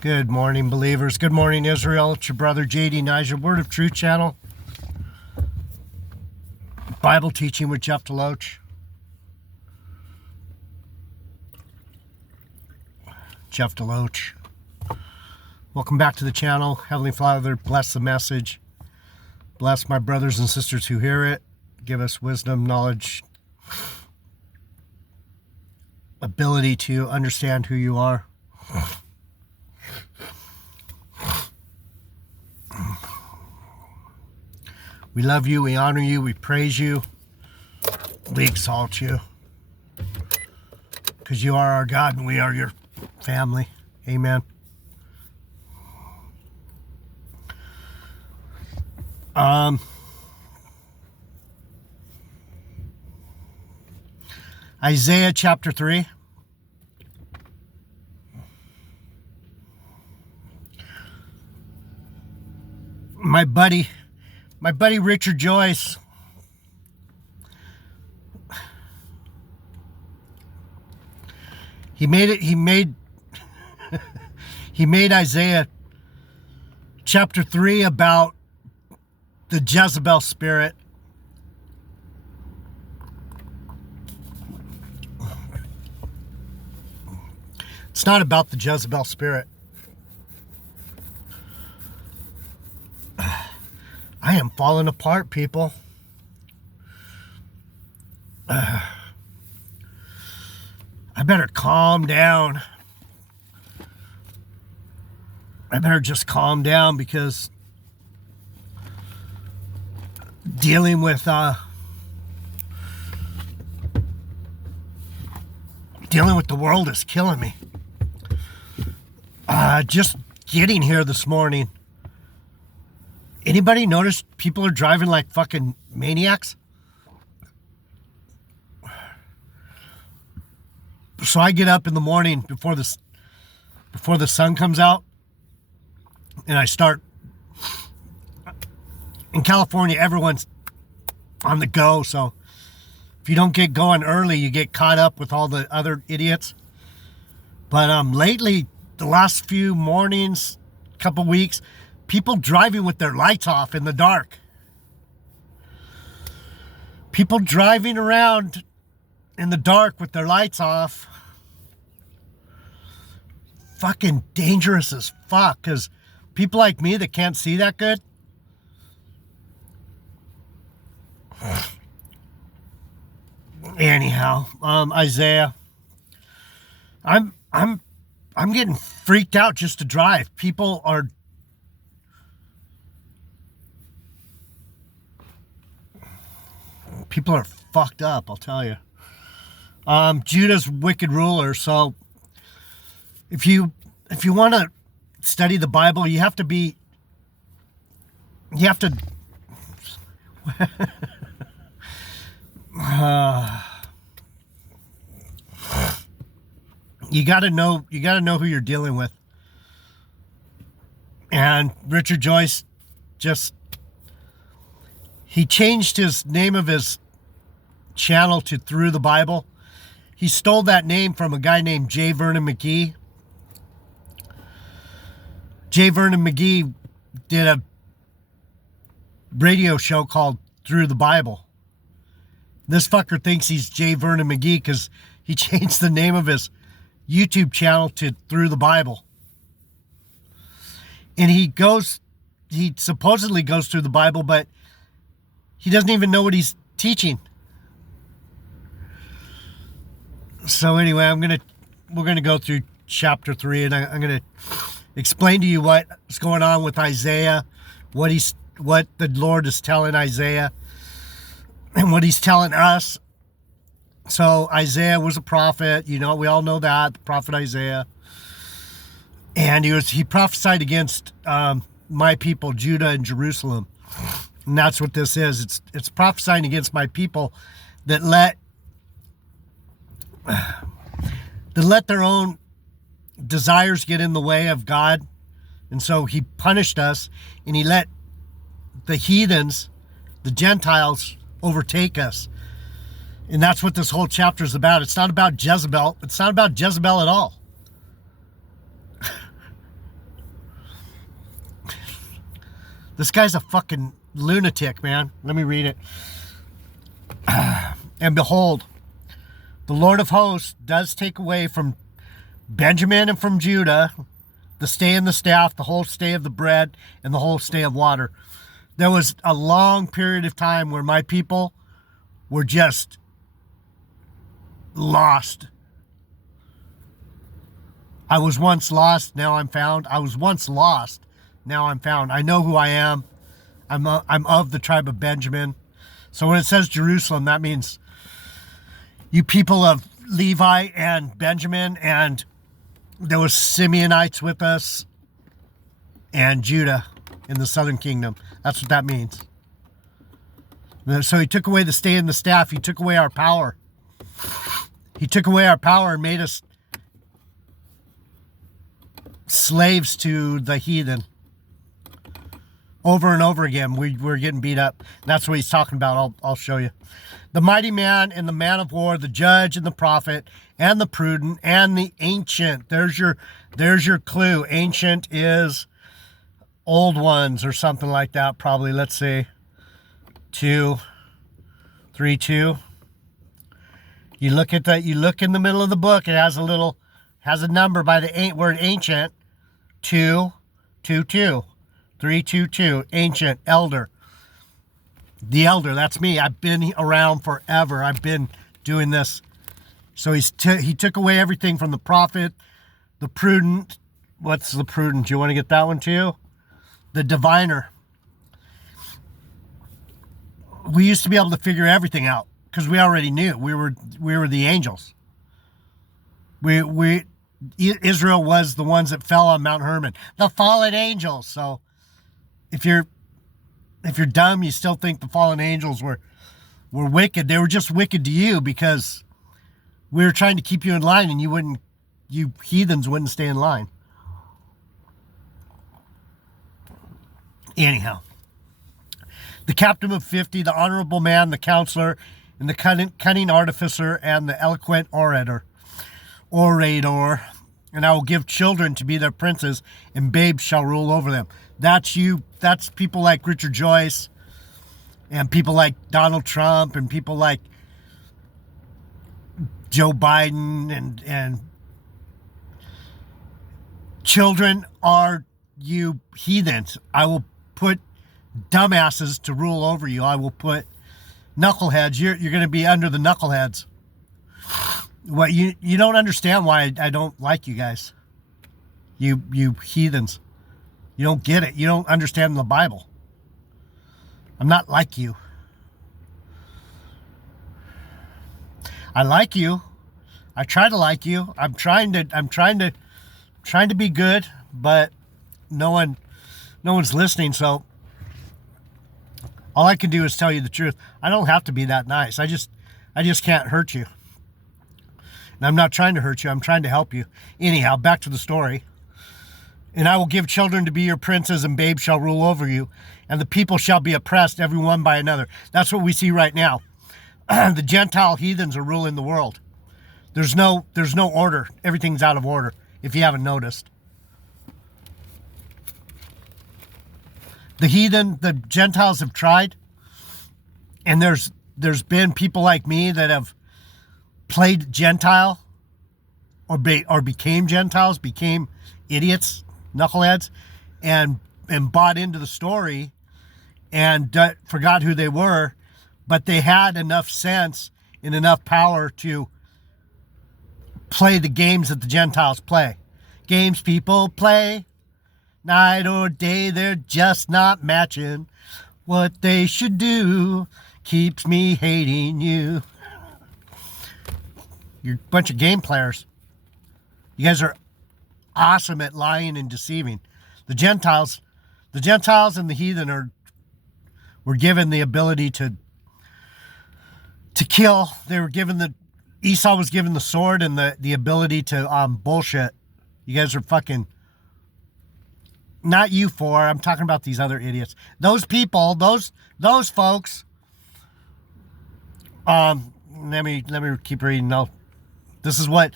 Good morning, believers. Good morning, Israel. It's your brother JD Niger, Word of Truth channel. Bible teaching with Jeff Deloach. Jeff Deloach. Welcome back to the channel. Heavenly Father, bless the message. Bless my brothers and sisters who hear it. Give us wisdom, knowledge, ability to understand who you are. We love you, we honor you, we praise you, we exalt you. Because you are our God and we are your family. Amen. Isaiah chapter 3. My buddy Richard Joyce, he made Isaiah chapter 3 about the Jezebel spirit. It's not about the Jezebel spirit. I am falling apart, people. I better calm down. I better just calm down because dealing with the world is killing me. Just getting here this morning. Anybody notice people are driving like fucking maniacs? So I get up in the morning before the sun comes out, and I start. In California, everyone's on the go, so if you don't get going early, you get caught up with all the other idiots. But lately, the last few mornings, couple weeks, people driving with their lights off in the dark. People driving around in the dark with their lights off. Fucking dangerous as fuck, because people like me that can't see that good. Anyhow, Isaiah, I'm getting freaked out just to drive. People are fucked up, I'll tell you. Judah's wicked ruler. So if you want to study the Bible, you have to you got to know who you're dealing with. And Richard Joyce he changed his name of his channel to Through the Bible. He stole that name from a guy named J. Vernon McGee. J. Vernon McGee did a radio show called Through the Bible. This fucker thinks he's J. Vernon McGee because he changed the name of his YouTube channel to Through the Bible. And he supposedly goes through the Bible, but he doesn't even know what he's teaching. So anyway, we're gonna go through chapter 3, and I'm gonna explain to you what's going on with Isaiah, what the Lord is telling Isaiah, and what he's telling us. So Isaiah was a prophet, we all know that, the prophet Isaiah. And he prophesied against my people, Judah and Jerusalem. And that's what this is. It's prophesying against my people that let their own desires get in the way of God. And so he punished us, and he let the heathens, the Gentiles, overtake us. And that's what this whole chapter is about. It's not about Jezebel. It's not about Jezebel at all. This guy's a fucking lunatic, man. Let me read it. And behold, the Lord of hosts does take away from Benjamin and from Judah the stay and the staff, the whole stay of the bread, and the whole stay of water. There was a long period of time where my people were just lost. I was once lost, now I'm found. I was once lost, now I'm found. I know who I am. I'm of the tribe of Benjamin. So when it says Jerusalem, that means you people of Levi and Benjamin, and there was Simeonites with us, and Judah in the southern kingdom. That's what that means. So he took away the stay and the staff. He took away our power. He took away our power and made us slaves to the heathen. Over and over again, we're getting beat up. That's what he's talking about. I'll show you. The mighty man and the man of war, the judge and the prophet and the prudent and the ancient. There's your clue. Ancient is old ones or something like that, probably. Let's see. 2, 3, 2. You look at that. You look in the middle of the book. It has a number by the word ancient. 2, 2, 2. 3, 2, 2. Ancient, elder. The elder, that's me. I've been around forever. I've been doing this. So he took away everything from the prophet, the prudent. What's the prudent? Do you want to get that one too? The diviner. We used to be able to figure everything out because we already knew. We were the angels. Israel was the ones that fell on Mount Hermon, the fallen angels. So if you're dumb, you still think the fallen angels were wicked. They were just wicked to you because we were trying to keep you in line, and you heathens wouldn't stay in line. Anyhow, the captain of 50, the honorable man, the counselor, and the cunning artificer, and the eloquent orator. And I will give children to be their princes, and babes shall rule over them. That's you. That's people like Richard Joyce, and people like Donald Trump, and people like Joe Biden, and children are you heathens. I will put dumbasses to rule over you. I will put knuckleheads. You're going to be under the knuckleheads. What you don't understand why I don't like you guys. You heathens. You don't get it. You don't understand the Bible. I'm not like you. I like you. I try to like you. I'm trying to be good, but no one's listening, so all I can do is tell you the truth. I don't have to be that nice. I just can't hurt you. And I'm not trying to hurt you. I'm trying to help you. Anyhow, back to the story. And I will give children to be your princes, and babes shall rule over you, and the people shall be oppressed, every one by another. That's what we see right now. The Gentile heathens are ruling the world. There's no order. Everything's out of order, if you haven't noticed. The heathen, the Gentiles have tried, and there's been people like me that have played Gentile or became Gentiles, became idiots, knuckleheads, and bought into the story and forgot who they were, but they had enough sense and enough power to play the games that the Gentiles play. Games people play, night or day, they're just not matching. What they should do keeps me hating you. You're a bunch of game players. You guys are awesome at lying and deceiving. The Gentiles and the heathen were given the ability to kill. They were given Esau was given the sword and the ability to bullshit. You guys are fucking, not you four. I'm talking about these other idiots. Those people, those folks. Let me keep reading. No. This is what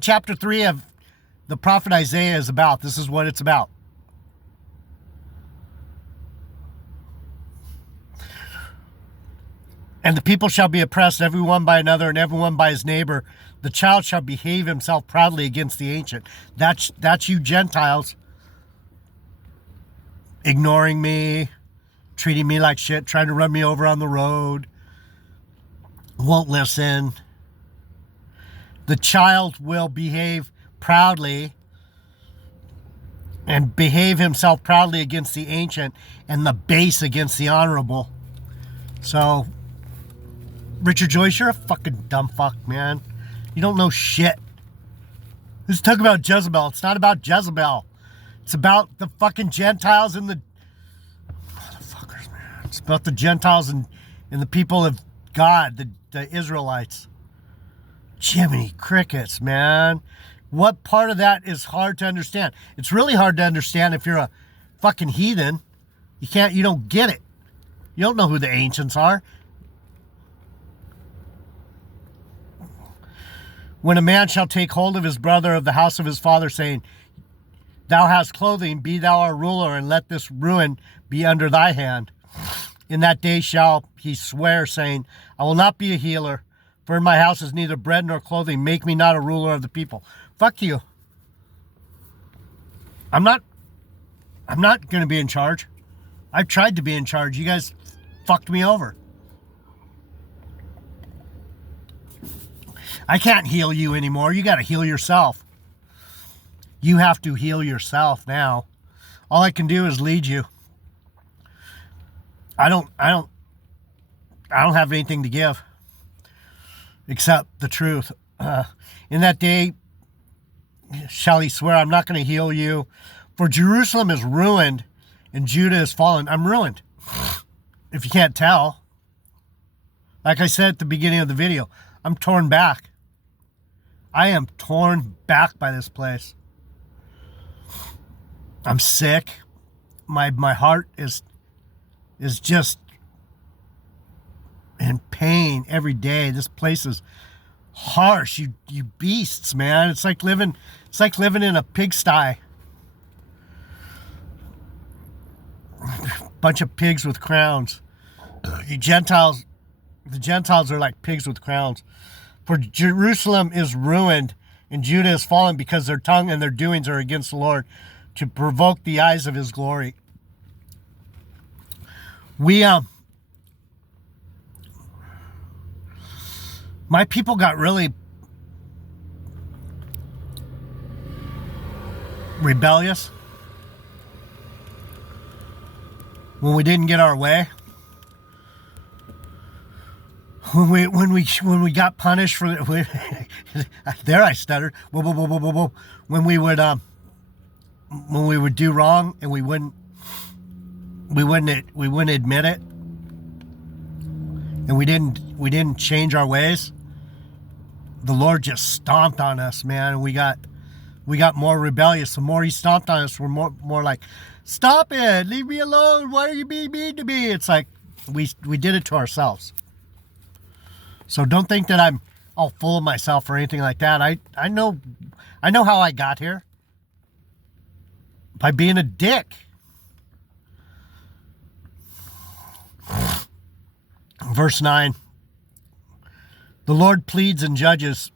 chapter 3 of the prophet Isaiah is about. This is what it's about. And the people shall be oppressed, every one by another, and every one by his neighbor. The child shall behave himself proudly against the ancient. That's you Gentiles. Ignoring me, treating me like shit, trying to run me over on the road. Won't listen. The child will behave proudly and behave himself proudly against the ancient, and the base against the honorable. So, Richard Joyce, you're a fucking dumb fuck, man. You don't know shit. Let's talk about Jezebel. It's not about Jezebel. It's about the fucking Gentiles and the motherfuckers, man. It's about the Gentiles and the people of God, the Israelites. Jiminy crickets, man. What part of that is hard to understand? It's really hard to understand if you're a fucking heathen. You don't get it. You don't know who the ancients are. When a man shall take hold of his brother of the house of his father, saying, Thou hast clothing, be thou our ruler, and let this ruin be under thy hand. In that day shall he swear, saying, I will not be a healer, for in my house is neither bread nor clothing. Make me not a ruler of the people. Fuck you. I'm not going to be in charge. I've tried to be in charge. You guys fucked me over. I can't heal you anymore. You got to heal yourself. You have to heal yourself now. All I can do is lead you. I don't have anything to give except the truth. In that day shall he swear, I'm not going to heal you, for Jerusalem is ruined and Judah is fallen. I'm ruined. If you can't tell, like I said at the beginning of the video, I'm torn back. I am torn back by this place. I'm sick. My heart is just in pain every day. This place is harsh. You beasts, man. It's like living in a pigsty. Bunch of pigs with crowns. You Gentiles, the Gentiles are like pigs with crowns. For Jerusalem is ruined and Judah is fallen, because their tongue and their doings are against the Lord, to provoke the eyes of his glory. My people got really rebellious when we didn't get our way. When we got punished for there I stuttered. When we would do wrong and we wouldn't admit it, and we didn't change our ways, the Lord just stomped on us, man, and we got more rebellious. The more he stomped on us, we're more like, stop it, leave me alone, why are you being mean to me? It's like we did it to ourselves. So don't think that I'm all full of myself or anything like that. I know how I got here. By being a dick. Verse 9. The Lord pleads and judges.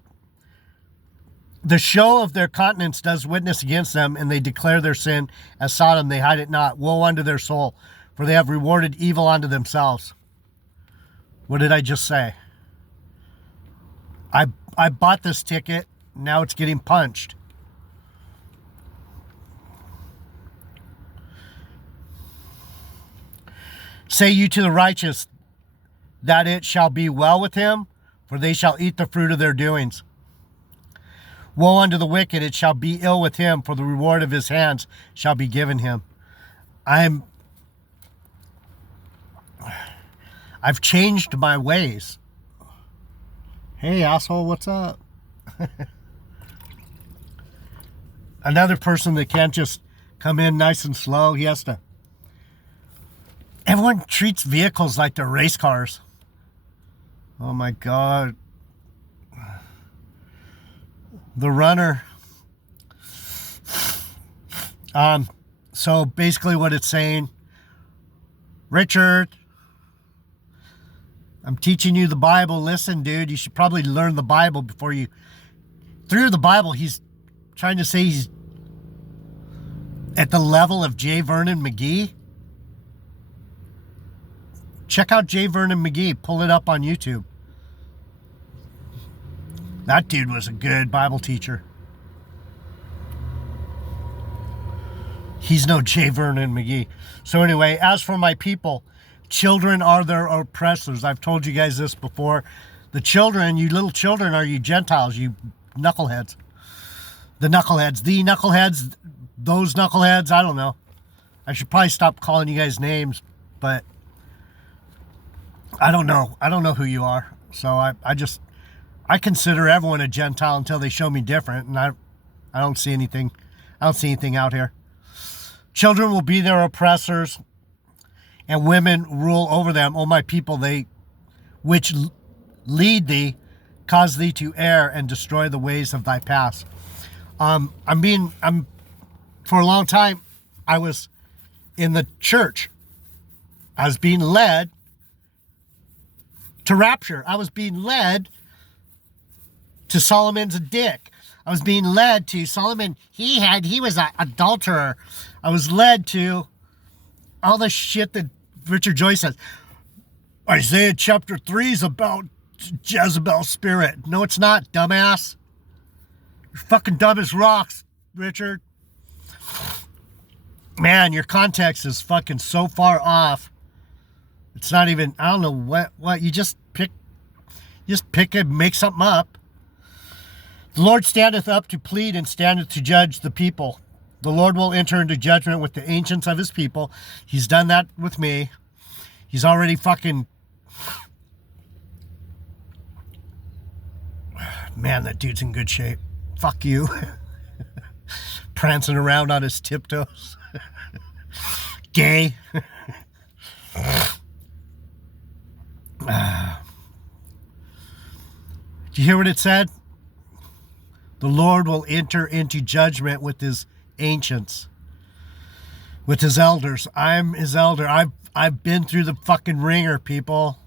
The show of their countenance does witness against them, and they declare their sin as Sodom. They hide it not. Woe unto their soul, for they have rewarded evil unto themselves. What did I just say? I bought this ticket. Now it's getting punched. Say you to the righteous that it shall be well with him, for they shall eat the fruit of their doings. Woe unto the wicked, it shall be ill with him, for the reward of his hands shall be given him. I've changed my ways. Hey, asshole, what's up? Another person that can't just come in nice and slow. He has to. Everyone treats vehicles like they're race cars. Oh my God. The runner. So basically what it's saying, Richard, I'm teaching you the Bible. Listen, dude, you should probably learn the Bible before you... Through the Bible, he's trying to say he's at the level of J. Vernon McGee. Check out J. Vernon McGee. Pull it up on YouTube. That dude was a good Bible teacher. He's no J. Vernon McGee. So anyway, as for my people, children are their oppressors. I've told you guys this before. The children, you little children, are you Gentiles, you knuckleheads. The knuckleheads, those knuckleheads, I don't know. I should probably stop calling you guys names, but I don't know. I don't know who you are. So I consider everyone a Gentile until they show me different, and I don't see anything. I don't see anything out here. Children will be their oppressors, and women rule over them. O my people, they which lead thee, cause thee to err and destroy the ways of thy past. For a long time, I was in the church. I was being led to rapture. I was being led to Solomon's a dick. I was being led to Solomon. He was an adulterer. I was led to all the shit that Richard Joyce says. Isaiah chapter 3 is about Jezebel's spirit. No, it's not, dumbass. You're fucking dumb as rocks, Richard. Man, your context is fucking so far off. It's not even, I don't know what you just pick it, make something up. The Lord standeth up to plead and standeth to judge the people. The Lord will enter into judgment with the ancients of his people. He's done that with me. He's already fucking... Man, that dude's in good shape. Fuck you. Prancing around on his tiptoes. Gay. Did you hear what it said? The Lord will enter into judgment with his ancients, with his elders. I'm his elder. I've been through the fucking ringer, people.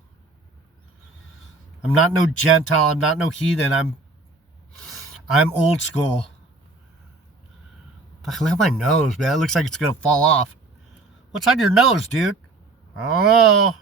I'm not no Gentile. I'm not no heathen. I'm old school. Fuck, look at my nose, man. It looks like it's gonna fall off. What's on your nose, dude? I don't know.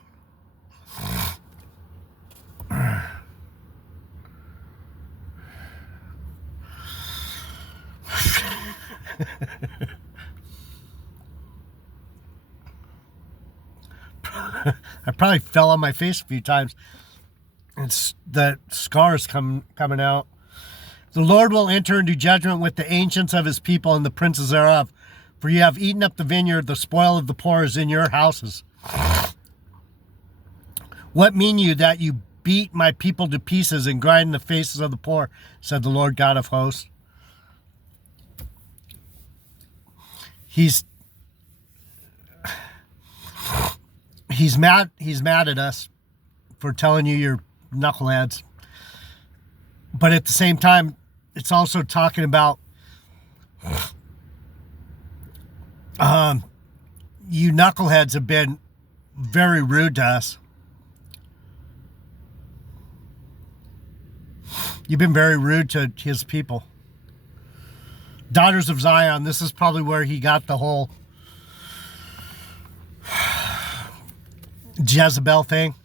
I probably fell on my face a few times. It's the scars coming out. The Lord will enter into judgment with the ancients of his people and the princes thereof. For you have eaten up the vineyard, the spoil of the poor is in your houses. What mean you that you beat my people to pieces and grind the faces of the poor, said the Lord God of hosts. He's mad at us for telling you you're knuckleheads. But at the same time, it's also talking about you knuckleheads have been very rude to us. You've been very rude to his people. Daughters of Zion, this is probably where he got the whole Jezebel thing.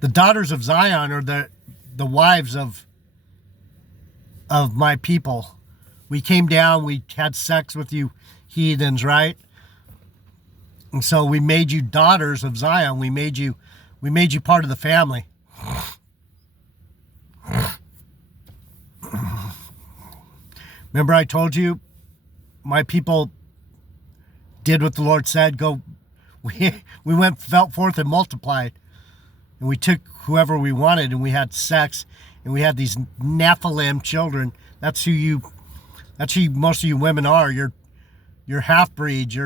The daughters of Zion are the wives of my people. We came down, we had sex with you heathens, right? And so we made you daughters of Zion. We made you part of the family. Remember I told you my people did what the Lord said. We went, felt forth and multiplied. And we took whoever we wanted and we had sex and we had these Nephilim children. That's who most of you women are. You're half-breeds.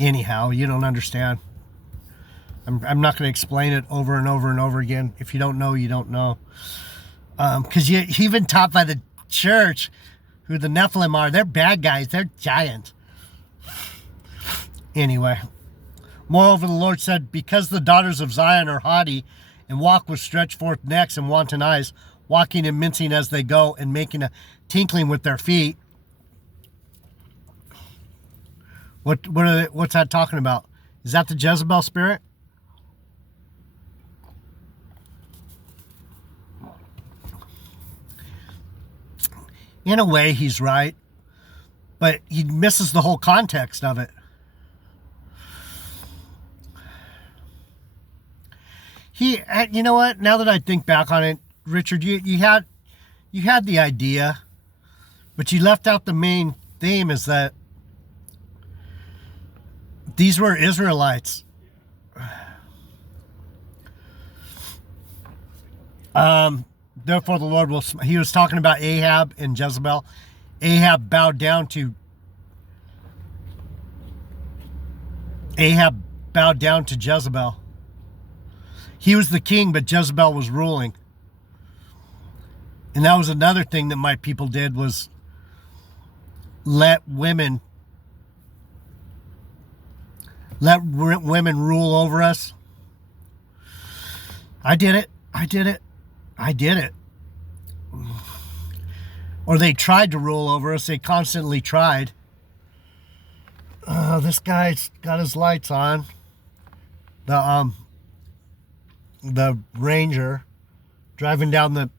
Anyhow, you don't understand. I'm not going to explain it over and over and over again. If you don't know, you don't know. Because you've been taught by the church who the Nephilim are. They're bad guys. They're giants. Anyway. Moreover, the Lord said, because the daughters of Zion are haughty, and walk with stretched forth necks and wanton eyes, walking and mincing as they go, and making a tinkling with their feet. What's that talking about? Is that the Jezebel spirit? In a way, he's right, but he misses the whole context of it. You know what? Now that I think back on it, Richard, you had the idea, but you left out the main theme, is that these were Israelites. Therefore the Lord will, he was talking about Ahab and Jezebel. Ahab bowed down to Jezebel. He was the king, but Jezebel was ruling. And that was another thing that my people did, was let women rule over us. I did it. Or they tried to rule over us. They constantly tried. This guy's got his lights on. The Ranger driving down the...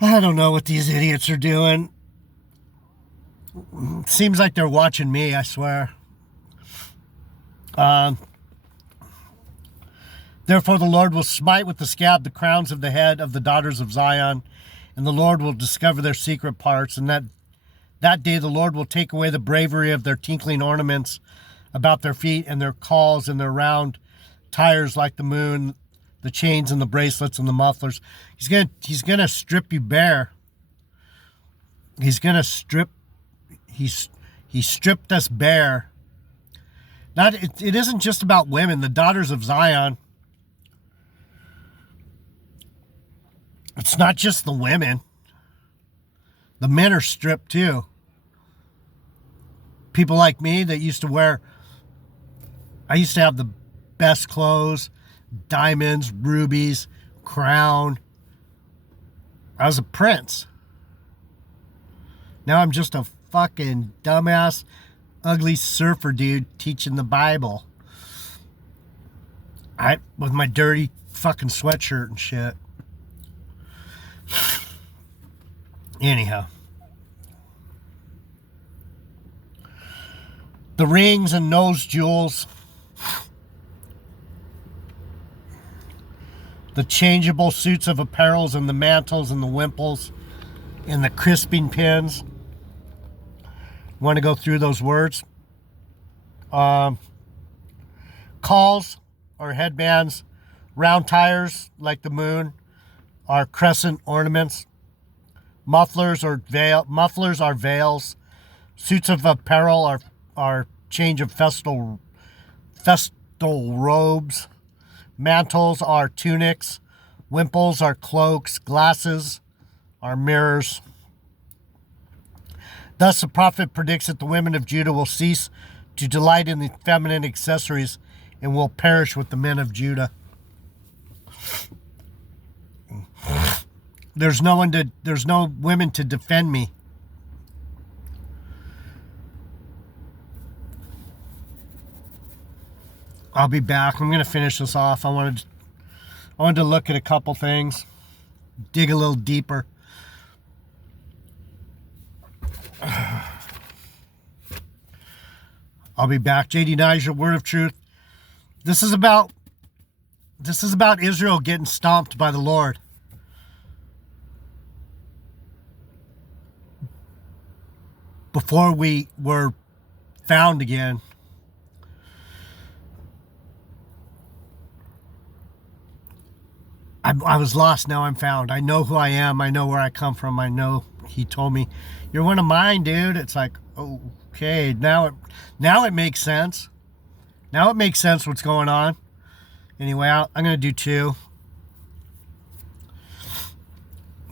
I don't know what these idiots are doing. Seems like they're watching me, I swear. Therefore the Lord will smite with the scab the crowns of the head of the daughters of Zion, and the Lord will discover their secret parts, and that day the Lord will take away the bravery of their tinkling ornaments about their feet, and their calls, and their round tires like the moon, the chains and the bracelets and the mufflers. He's gonna strip you bare. He stripped us bare. It isn't just about women. The daughters of Zion, it's not just the women. The men are stripped too. People like me that I used to have the best clothes, diamonds, rubies, crown. I was a prince. Now I'm just a fucking dumbass, ugly surfer dude teaching the Bible. With my dirty fucking sweatshirt and shit. Anyhow. The rings and nose jewels. The changeable suits of apparels and the mantles and the wimples and the crisping pins. Want to go through those words? Calls or headbands. Round tires like the moon are crescent ornaments. Mufflers are veils. Suits of apparel are change of festal robes. Mantles are tunics. Wimples are cloaks. Glasses are mirrors. Thus the prophet predicts that the women of Judah will cease to delight in the feminine accessories and will perish with the men of Judah. There's no women to defend me. I'll be back. I'm going to finish this off. I wanted to look at a couple things. Dig a little deeper. I'll be back. JD Niger, Word of Truth. This is about Israel getting stomped by the Lord. Before we were found again. I was lost, now I'm found. I know who I am. I know where I come from. I know he told me, you're one of mine, dude. It's like, okay, now it makes sense. Now it makes sense what's going on. Anyway, I'm going to do two.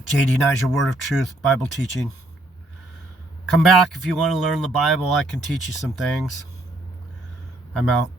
JD Niger, Word of Truth, Bible teaching. Come back if you want to learn the Bible. I can teach you some things. I'm out.